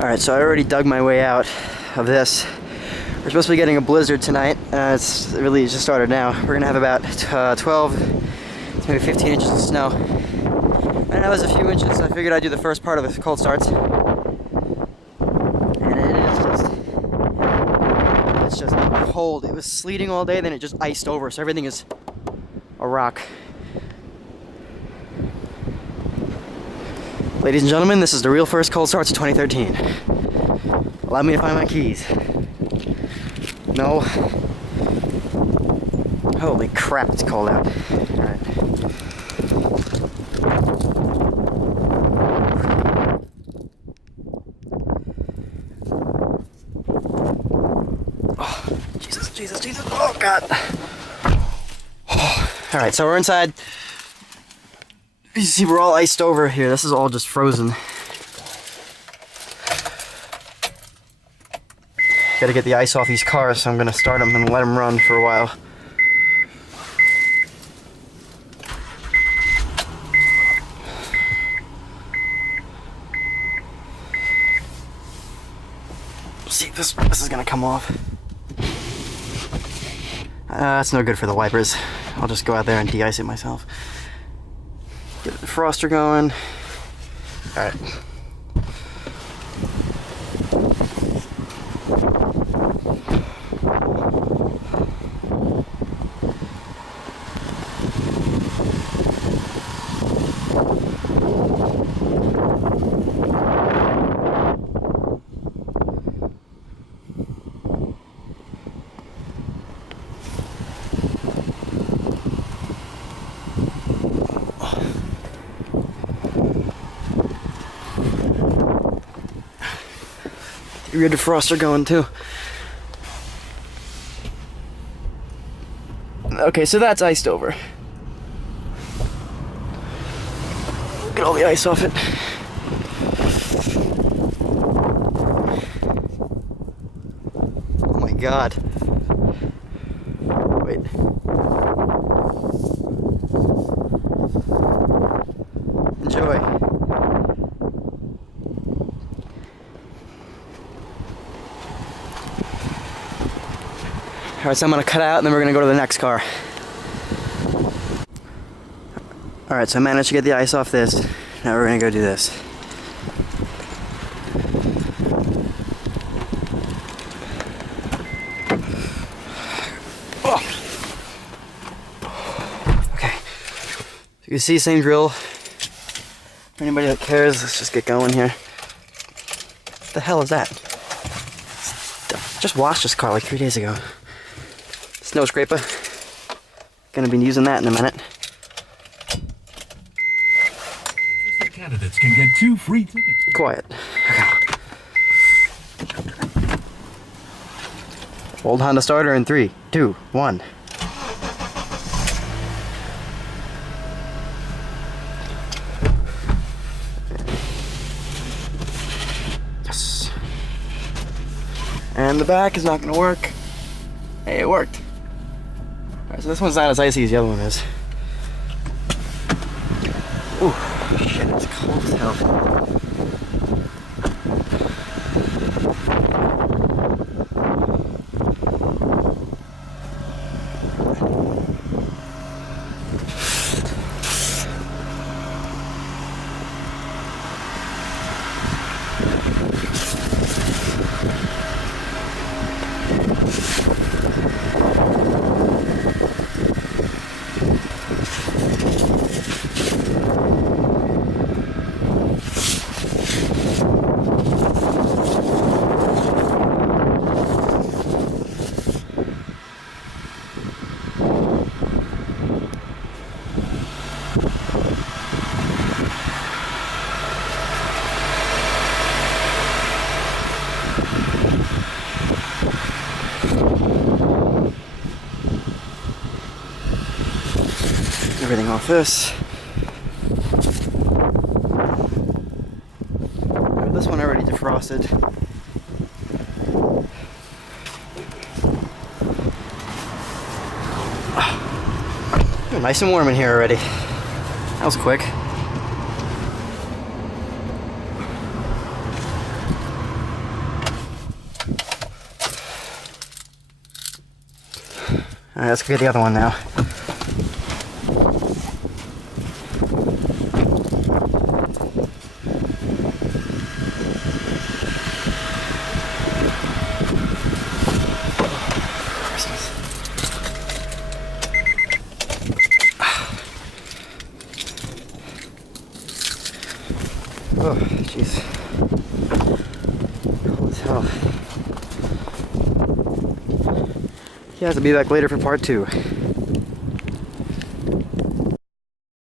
Alright, so I already dug my way out of this. We're supposed to be getting a blizzard tonight. It's really just started now. We're gonna have about 12 to maybe 15 inches of snow. Right now there's a few inches, so I figured I'd do the first part of the cold starts. And it's just cold. It was sleeting all day, then it just iced over, so everything is a rock. Ladies and gentlemen, this is the real first cold starts of 2013. Allow me to find my keys. No. Holy crap, it's cold out. Alright. Oh, Jesus, Jesus, Jesus. Oh, God. Alright, so we're inside. You see, we're all iced over here. This is all just frozen. Gotta get the ice off these cars, so I'm gonna start them and let them run for a while. See, this is gonna come off. That's no good for the wipers. I'll just go out there and de-ice it myself. Get the defroster going. Alright. Rear defroster going too. Okay, so that's iced over. Get all the ice off it. Oh my God. Wait. Enjoy. Alright, so I'm going to cut out and then we're going to go to the next car. Alright, so I managed to get the ice off this. Now we're going to go do this. Oh. Okay. You can see, same drill. For anybody that cares, let's just get going here. What the hell is that? Just washed this car like 3 days ago. Snow scraper. Gonna be using that in a minute. Candidates can get 2 free tickets. Quiet. Okay. Old Honda starter in 3, 2, 1. Yes. And the back is not gonna work. Hey, it worked. Alright, so this one's not as icy as the other one is. Ooh, shit, it's cold as hell. Everything off this. This one already defrosted. Nice and warm in here already. That was quick. Alright, let's go get the other one now. Oh, jeez. Cold as hell. Yeah, I'll be back later for part 2.